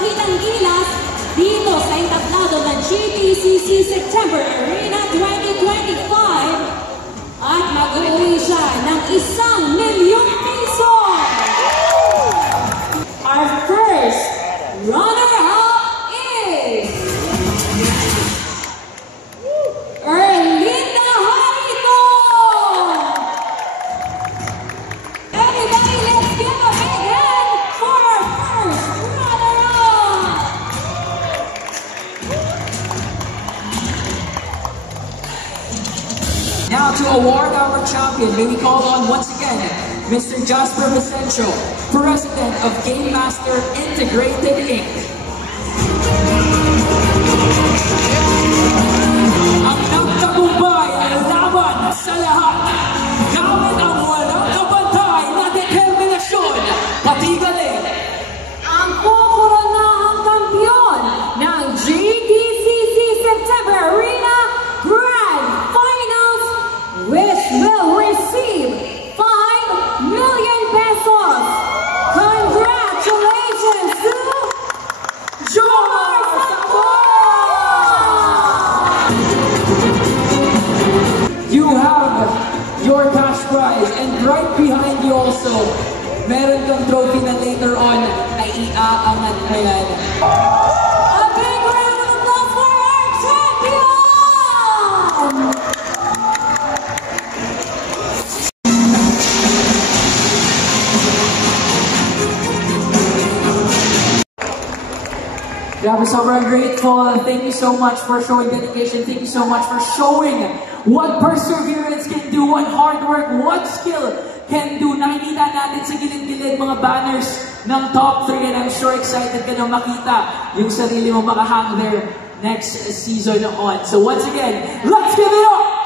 magpapakitang gilas dito sa entablado ng GTCC September Arena 2025 at mag-uwi siya ng ₱1,000,000. Our first runner-up is Erlinda Harito! Everybody, let's give a big hand for our first runner-up! Now to award our champion, may we call on once again Mr. Jasper Vicencio, President of Game Master Integrated Inc. Ang nagtagumpay ay laban sa lahat. Gamit ang walang kabantay na determinasyon, pati galing. Ang kukuronahang kampiyon ng GTCC September Arena Grand Finals, which will receive ₱5,000,000. Congratulations to Jomar Sabor! You have your cash prize, and right behind you also, meron kang trophy na later on ay iaangat mo yan. A big round of applause for our champion! Grabe, sobrang grateful. Thank you so much for showing dedication. Thank you so much for showing what perseverance can do, what hard work, what skill can do. Nakikita natin sa gilid-gilid mga banners ng top 3, and I'm sure excited ka na makita yung sarili mo makahang there next season on. So once again, let's give it up!